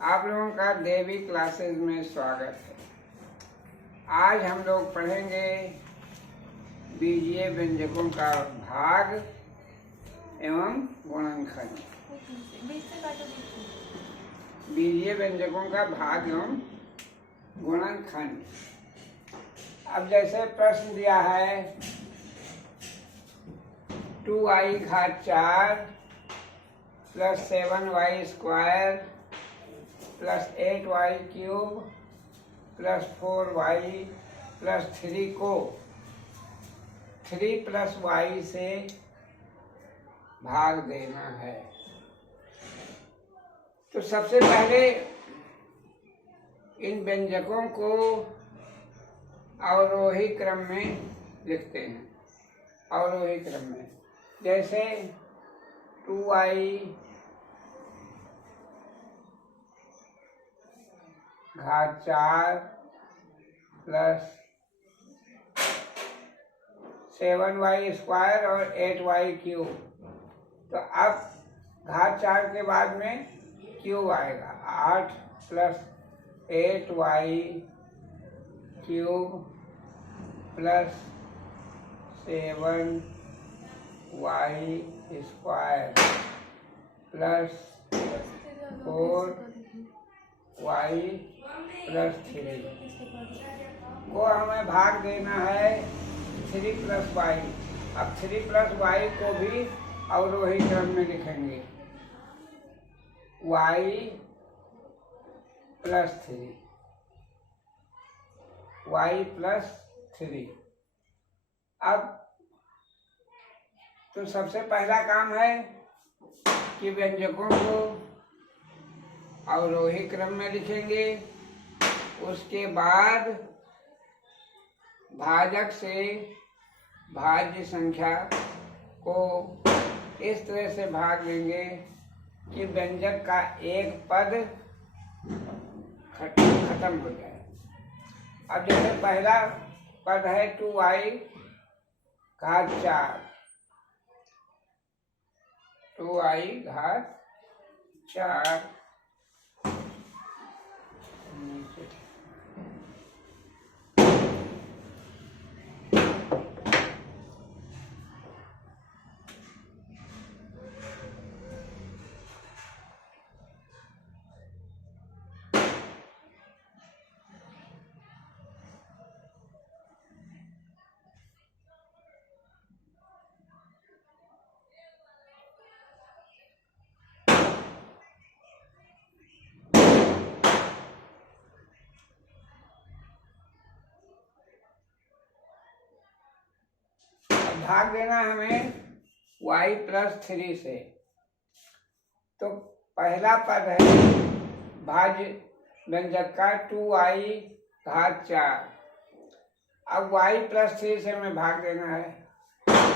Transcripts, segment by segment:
आप लोगों का देवी क्लासेस में स्वागत है। आज हम लोग पढ़ेंगे बीजीय व्यंजकों का भाग एवं गुणनखंड। बीजीय व्यंजकों का भाग एवं गुणनखंड। अब जैसे प्रश्न दिया है 2i घात 4 plus 7y square plus 8y cube plus 4y plus 3 को 3 प्लस y से भाग देना है। तो सबसे पहले इन व्यंजकों को अवरोही क्रम में लिखते हैं। अवरोही क्रम में जैसे 2i घात 4 प्लस 7y स्क्वायर और 8y क्यूब। तो अब घात 4 के बाद में क्यूब आएगा 8 plus 8y cube plus 7y square plus 4y plus 3 को हमें भाग देना है 3 प्लस y। अब 3 प्लस y को भी अवरोही क्रम में लिखेंगे y प्लस 3 y प्लस 3। अब तो सबसे पहला काम है कि व्यंजकों को अवरोही क्रम में लिखेंगे। उसके बाद भाजक से भाज्य संख्या को इस तरह से भाग देंगे कि व्यंजक का एक पद खत्म हो जाए। अब जैसे पहला पद है 2i घात 4, 2i घात 4 भाग देना हमें y प्लस 3 से। तो पहला पद है भाज्य व्यंजक का 2i घात 4। अब y प्लस 3 से हमें भाग देना है।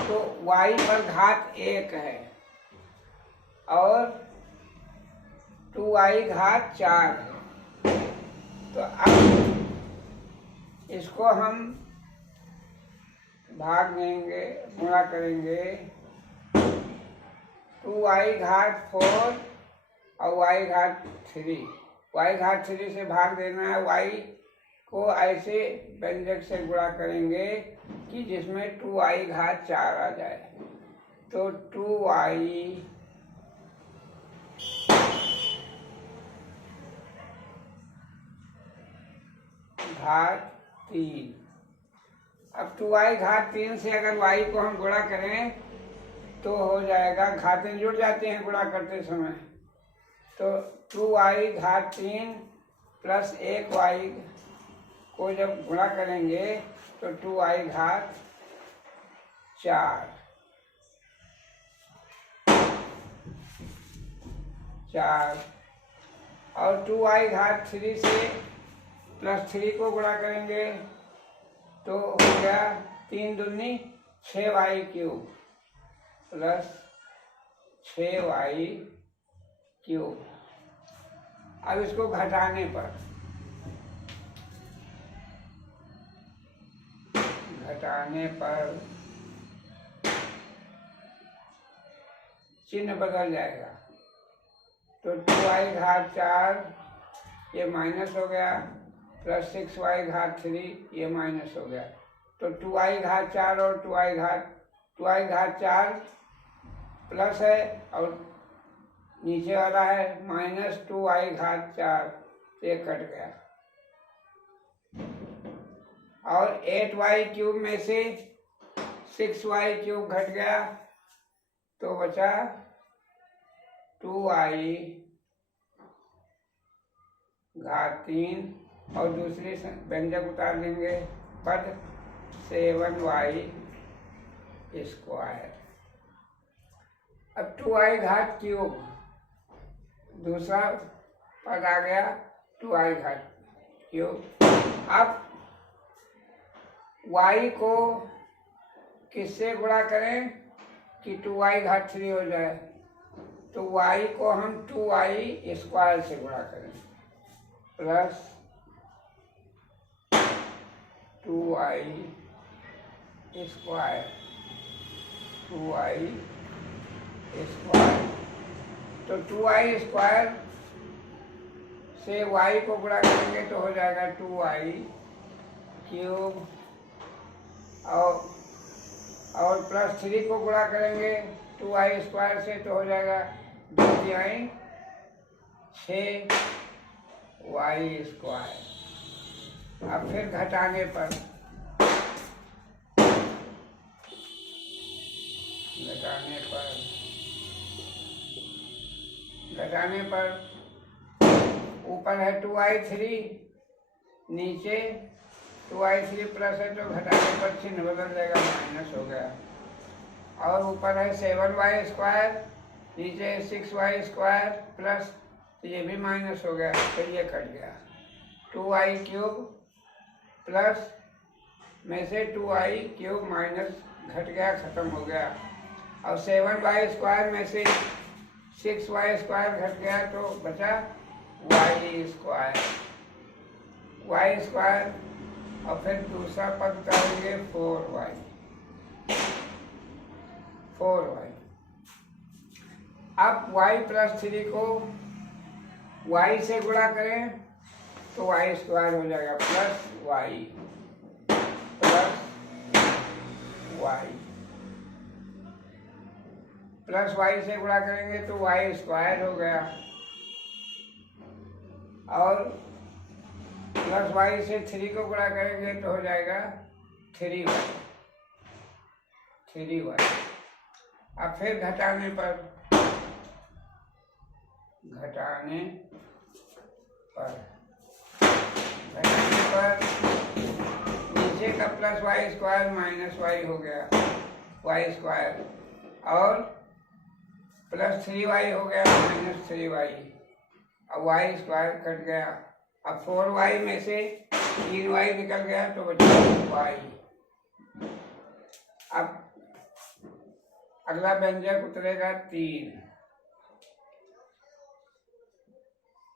तो y पर घात 1 है और 2i घात 4 है। तो अब इसको हम भाग देंगे, गुणा करेंगे 2i घात 4 और y घात 3। y घात 3 से भाग देना है। y को ऐसे व्यंजक से गुणा करेंगे कि जिसमें 2i घात 4 आ जाए। तो 2i घात 3। अब 2i घात 3 से अगर y को हम गुणा करें तो हो जाएगा, घातें जुड़ जाती हैं गुणा करते समय। तो 2i घात 3 प्लस 1y को जब गुणा करेंगे तो 2i घात 4 और 2i घात 3 से प्लस 3 को गुणा करेंगे तो हो गया 3 दूनी 6y cube plus 6y cube. अब इसको घटाने पर चिन्ह बदल जाएगा। तो 2i घात 4 ये माइनस हो गया, प्लस 6y घात 3 ये माइनस हो गया। तो 2i घात 4 और 2i घात 4 प्लस है और नीचे वाला है माइनस 2i घात 4, ये कट गया। और 8y क्यूब में से 6y क्यूब घट गया तो बचा 2i घात 3 और दूसरी व्यंजक उतार देंगे पद 7y स्क्वायर। अब 2i घात क्यूब दूसरा पद आ गया 2i घात क्यूब। अब y को किससे गुणा करें कि 2i घात 3 हो जाए, तो y को हम 2i स्क्वायर से गुणा करें plus 2i square, 2i square. तो 2i स्क्वायर से y को गुणा करेंगे तो हो जाएगा 2i क्यूब और प्लस 3 को गुणा करेंगे 2i स्क्वायर से तो हो जाएगा 2 6y स्क्वायर। अब फिर घटाने पर ऊपर है 2i3, नीचे 2i3 प्लस है तो घटाने पर चिन्ह बदल जाएगा, माइनस हो गया। और ऊपर है 7y स्क्वायर, नीचे 6y स्क्वायर प्लस, तो ये भी माइनस हो गया, तो ये कट गया। 2i क्यूब प्लस में से 2i क्यूब माइनस घट गया, खत्म हो गया। और 7y स्क्वायर में से 6y स्क्वायर घट गया तो बचा y स्क्वायर, और फिर दूसरा पद उतारेंगे 4y। अब y प्लस 3 को y से गुणा करें तो y स्क्वायर हो जाएगा प्लस y प्लस y से गुणा करेंगे तो y स्क्वायर हो गया। और प्लस y से 3 को गुणा करेंगे तो हो जाएगा 3y। अब फिर घटाने पर नीचे का plus y square minus y हो गया, y स्क्वायर, और प्लस 3y हो गया माइनस 3y, अब y स्क्वायर कट गया। अब 4y में से 3y निकल गया तो बचा y। अब अगला व्यंजक उतरेगा 3।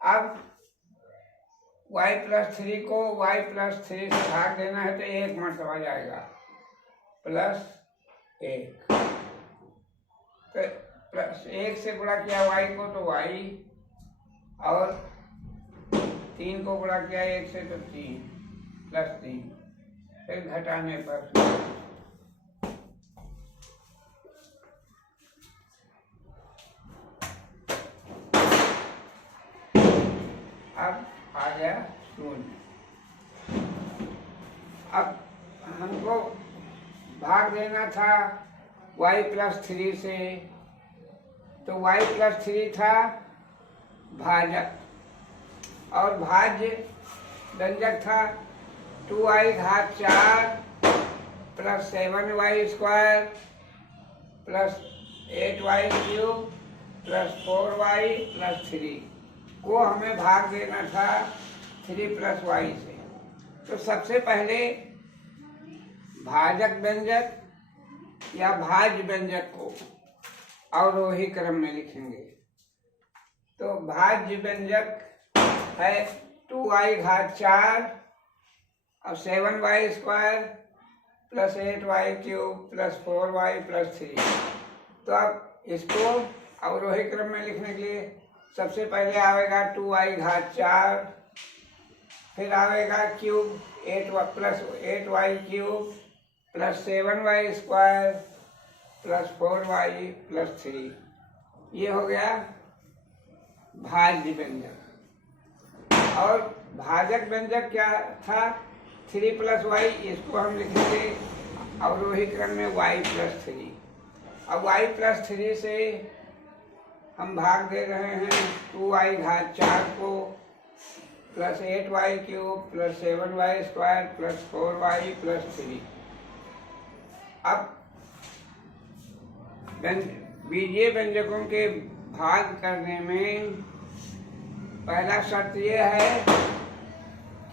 अब y प्लस 3 को y प्लस 3 से भाग देना है तो 1 मरतबा जाएगा प्लस 1, तो प्लस 1 से गुणा किया y को तो y, और 3 को गुणा किया 1 से तो 3 प्लस 3, फिर घटाने पर अब आ गया 0। अब हमको भाग देना था y प्लस 3 से, तो y प्लस 3 था भाजक और भाज्य व्यंजक था 2i घात 4 plus 7y square plus 8y cube plus 4y plus 3 को हमें भाग देना था 3 प्लस y से। तो सबसे पहले भाजक व्यंजक या भाज्य व्यंजक को अवरोही क्रम में लिखेंगे। तो भाज्य व्यंजक है 2i घात 4 और 7y square plus 8y cube plus 4y plus 3। तो अब इसको अवरोही क्रम में लिखने के लिए सबसे पहले आएगा 2i घात 4 फिर आएगा cube 8 plus 8y cube plus 7y square plus 4y plus 3। ये हो गया भाज्य व्यंजक। और भाजक व्यंजक क्या था? 3 प्लस y, इसको हम लिखेंगे अवरोही क्रम में y प्लस 3। अब y प्लस 3 से हम भाग दे रहे हैं 2y घात 4 को plus 8y cube plus 7y square plus 4y plus 3। अब बीजीय व्यंजकों के भाग करने में पहला शर्त यह है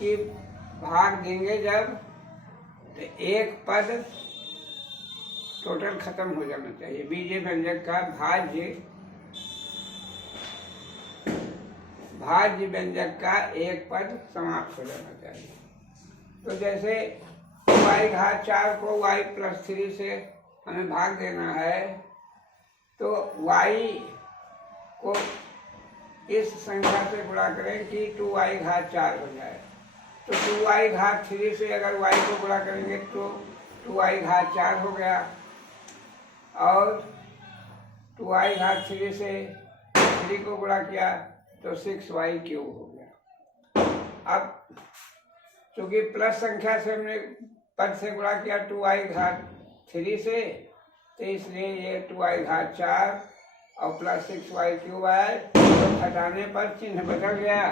कि भाग देंगे जब तो एक पद टोटल खत्म हो जाना चाहिए। बीजीय व्यंजक का भाज्य व्यंजक का एक पद समाप्त हो जाना चाहिए। तो जैसे y घात 4 को y प्लस 3 से हमें भाग देना है, तो y को इस संख्या से गुणा करें कि 2y घात 4 हो जाए। तो 2y घात 3 से अगर y को गुणा करेंगे तो 2y घात 4 हो गया, और 2y घात 3 से 3 को गुणा किया तो 6y क्यूब हो गया। अब चूंकि प्लस संख्या से हमने पद से गुणा किया 2y घात 3 से, तो इसलिए ये 2y घात 4 और प्लस 6y क्यूब आए। तो घटाने पर चिन्ह बदल गया,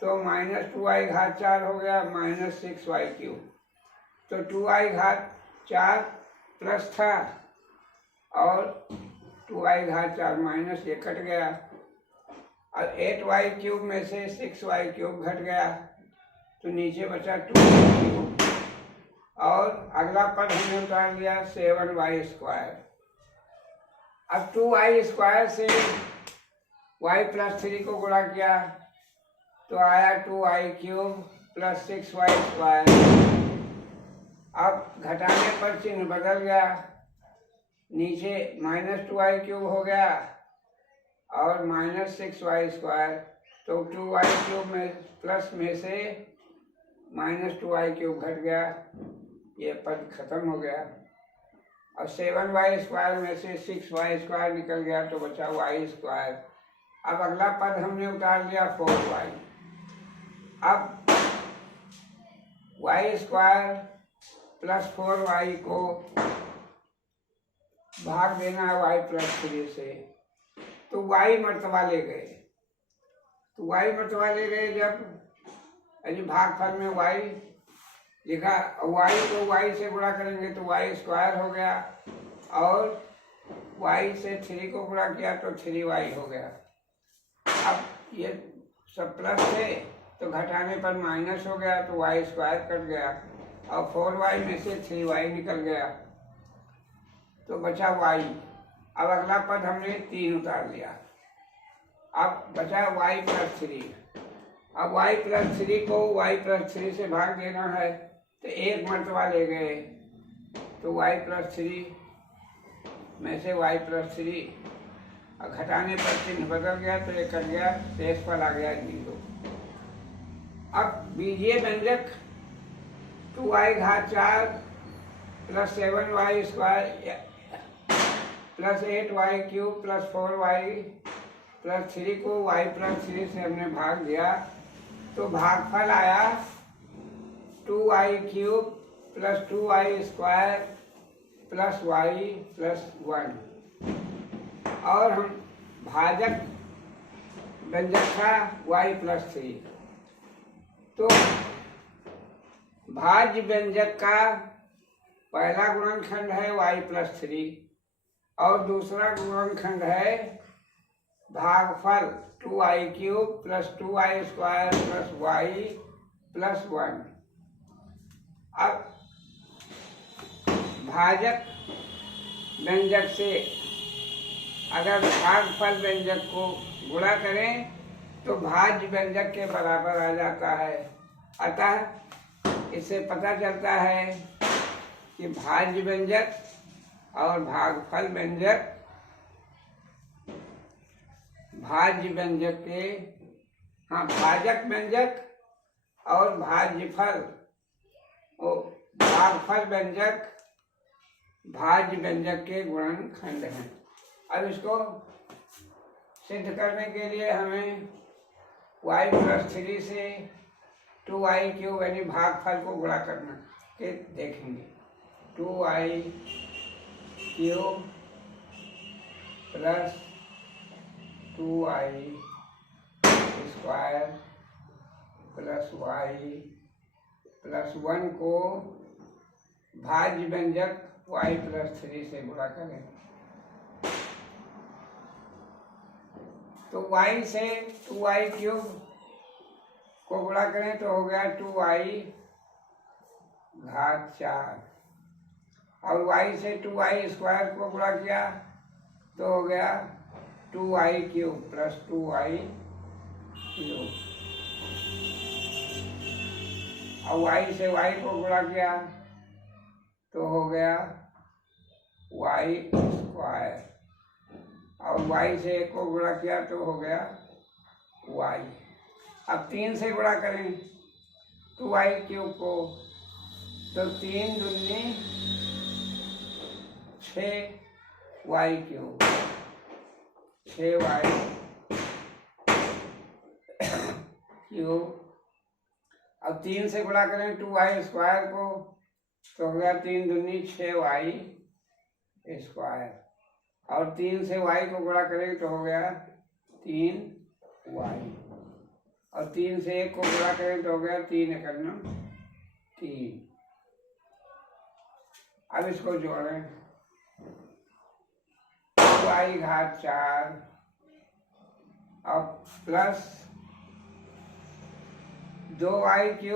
तो माइनस 2y घात 4 हो गया माइनस 6y क्यूब। तो 2y घात 4 प्लस था और 2y घात 4 माइनस, ये कट गया, और 8y क्यूब में से 6y क्यूब घट गया, तो नीचे बचा 2y क्यूब। और अगला पद हमने उतार लिया 7y स्क्वायर। अब 2y स्क्वायर से y प्लस 3 को गुणा किया तो आया 2y cube plus 6y square. अब घटाने पर चिन्ह बदल गया, नीचे माइनस 2y क्यूब हो गया और माइनस 6y स्क्वायर। तो 2y क्यूब में प्लस में से माइनस 2y क्यूब घट गया, ये पद खत्म हो गया। और 7y स्क्वायर में से 6y स्क्वायर निकल गया, तो बचा y स्क्वायर। अब अगला पद हमने उतार लिया 4y। अब y स्क्वायर प्लस 4y को भाग देना है y प्लस 3 से, तो y मर्तबा ले गए। तो y मर्तबा ले गए जब भागफल में y लिखा, y को y से गुणा करेंगे तो y स्क्वायर हो गया, और y से 3 को गुणा किया तो 3y हो गया। अब ये सब प्लस थे तो घटाने पर माइनस हो गया, तो y स्क्वायर कट गया, और 4y में से 3y निकल गया, तो बचा y। अब अगला पद हमने 3 उतार लिया। अब बचा y प्लस 3। अब y प्लस 3 को y प्लस 3 से भाग देना है, तो एक मर्तबा ले गए, तो y प्लस 3 में से y प्लस 3, और घटाने पर चिन्ह बदल गया तो ये कट गया, शेष पर आ गया 0। अब बीजीय व्यंजक 2y घात 4 plus 7y square plus 8y cube plus 4y plus 3 को y प्लस 3 से हमने भाग दिया, तो भागफल आया 2y cube plus 2y square plus y plus 1। और हम भाजक व्यंजक था y प्लस 3। तो भाज्य व्यंजक का पहला गुणनखंड है y प्लस 3 और दूसरा गुणनखंड है भागफल 2y cube plus 2y square plus y plus 1। अब भाजक व्यंजक से अगर भागफल व्यंजक को गुणा करें तो भाज्य व्यंजक के बराबर आ जाता है। अतः इससे पता चलता है कि भाज्य व्यंजक और भागफल व्यंजक भाज्य व्यंजक के भाजक व्यंजक और भाज्यफल भागफल व्यंजक भाज्य व्यंजक के गुणनखंड हैं। अब इसको सिद्ध करने के लिए हमें y+3 से 2y³ यानी भागफल को गुणा करना के देखेंगे। 2y³ + 2y² + y+1 को भाज्य व्यंजक y+3 से गुणा करें। तो y से 2y³ को गुणा करें तो हो गया 2y⁴ और y से 2y² को गुणा किया तो हो गया 2y³ + 2y³ और y से y को गुणा किया तो हो गया y² और y से 1 को गुणा किया तो हो गया y। अब 3 से गुणा करें 2y³ को तो 3 दूनी 6y³, 6y³ अब 3 से गुणा करें 2y² को तो हो गया 3 दूनी 6y² और 3 से y को गुणा करें तो हो गया 3y और 3 से 1 को गुणा करें तो हो गया 3×1 3। अब इसको जोड़ें 2y⁴ और प्लस 2y³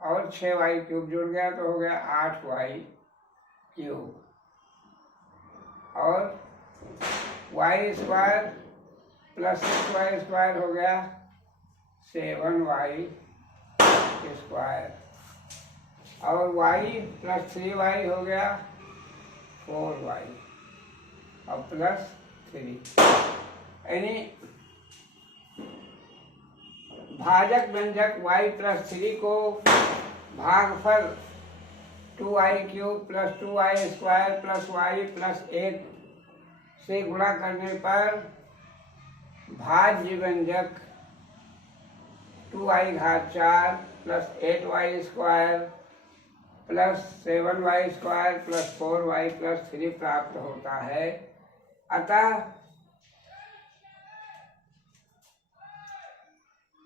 और 6y³ जुड़ गया तो हो गया 8y³ और y² + 6y² हो गया 7y² और y + 3y हो गया 4y और +3 यानी भाजक व्यंजक y+3 को भागफल 2y³ + 2y² + y+1 से गुणा करने पर भाज्य व्यंजक 2y⁴ + 8y² + 7y² + 4y+3 प्राप्त होता है। अतः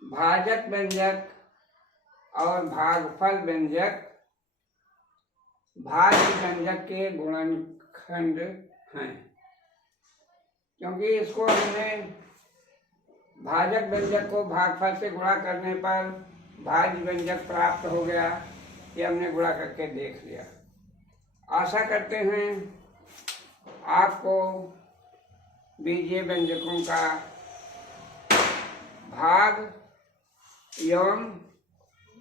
भाजक व्यंजक और भागफल व्यंजक भाज्य व्यंजक के गुणनखंड हैं। क्योंकि इसको हमने भाजक व्यंजक को भागफल से गुणा करने पर भाज्य व्यंजक प्राप्त हो गया, ये हमने गुणा करके देख लिया। आशा करते हैं आपको बीजीय व्यंजकों का भाग एवं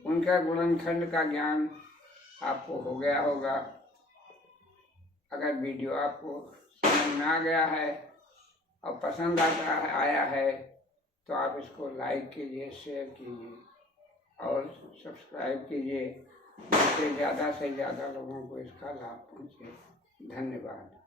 उनका गुणनखंड का ज्ञान आपको हो गया होगा। अगर वीडियो आपको समझ में आ गया है और पसंद आया है तो आप इसको लाइक कीजिए, शेयर कीजिए और सब्सक्राइब कीजिए, जिससे ज़्यादा से ज़्यादा लोगों को इसका लाभ पहुँचे। धन्यवाद।